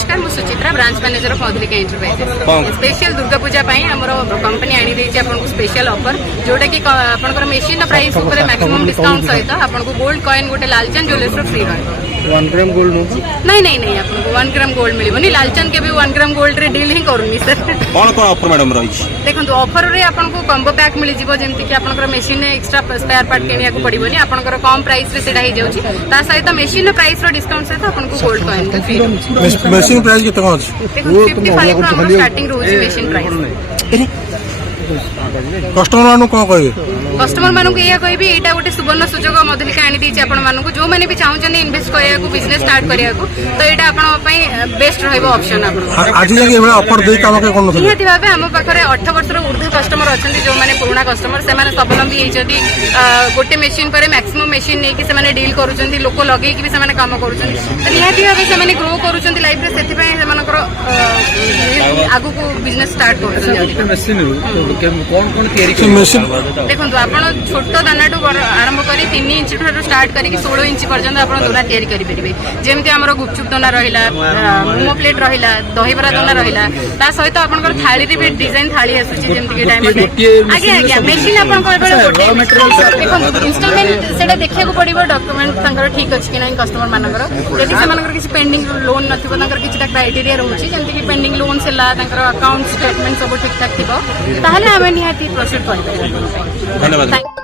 नमस्कार मु Suchitra branch manager of Madhulika enterprises special Durga Puja आमर कंपनी आनी देछि आपन स्पेशल ऑफर जोटा कि आपन मेसिन प्राइस ऊपर मैक्सिमम डिस्काउंट सहित आपन गोल्ड कॉइन गोटे लालचंद ज्वेलर्स रो फ्री रही 1 ग्राम गोल्ड नहीं नहीं नहीं आपको 1 ग्राम गोल्ड मिलबनी लालचंद के भी 1 ग्राम गोल्ड रे डील ही करूनी सर कौन कौन ऑफर मैडम रही देखो ऑफर रे आपको कॉम्बो पैक मिल जिवो जेमति कि आपन मेसिन एक्स्ट्रा स्पेयर पार्ट किनिया को पड़िबनी आपन कम प्राइस रे सेटा ही जाउची ता सहित मेसिन प्राइस रो डिस्काउंट सहित आपन gold coin free machine price केते कोन अछि देखो 55 रो हमर स्टार्टिंग रोज मेसिन प्राइस कस्टमर मानु कोन कहबे कस्टमर मानू या कहबी एटा गोटे सुवर्ण सुजोग मधुलिका आनी देछि आपन मानू जो माने भी चाहउछन इन्वेस्ट करिया को बिजनेस स्टार्ट करिया को तो एटा आपन पई बेस्ट रहइबो ऑप्शन आपन आज जाके एबे ऑफर देई काम के कोन निहाती भाबे हम पाखरे 18 वर्ष रो ऊर्ध्व कस्टमर अछंती जो माने पुराना कस्टमर से माने स्वावलंबी हेचती गोटे मशीन परे मैक्सिमम मशीन नै कि से माने डील करूछंती लोक लगेई कि भी से माने काम करूछंती तो निहाती भाबे से माने ग्रो करूछंती लाइफ रे सेति पई से मानकर आगु को बिजनेस स्टार्ट करूछंती मशीन कोन कोन तयारी मशीन देखो आपन छोट दानाटू आरंभ करी 3 इंच ठारू स्टार्ट करी 16 इंच पर्यंत आपन दोना तयारी करि परिबे जेमति हमरो गुपचुप दोना रहिला मोमो प्लेट रहिला दहीबरा दोना रहिला ता सहित आपनकर थाली रे भी डिजाइन थाली आसुची जेमति के टाइम आगे आगे मशीन आपन कहबे गोटे इंस्टॉलमेंट सेटा देखिया को पड़िबो डॉक्यूमेंट तांकर ठीक अछि कि नै कस्टमर मानकर यदि से मानकर किछ पेंडिंग लोन नथिबो तांकर किछटा क्राइटेरिया रहउची जेमति कि पेंडिंग लोन सेला तांकर अकाउंट स्टेटमेंट सब ठीक ठाक थिबो ताहले हमें निहाती प्रोसीड करबे धन्यवाद।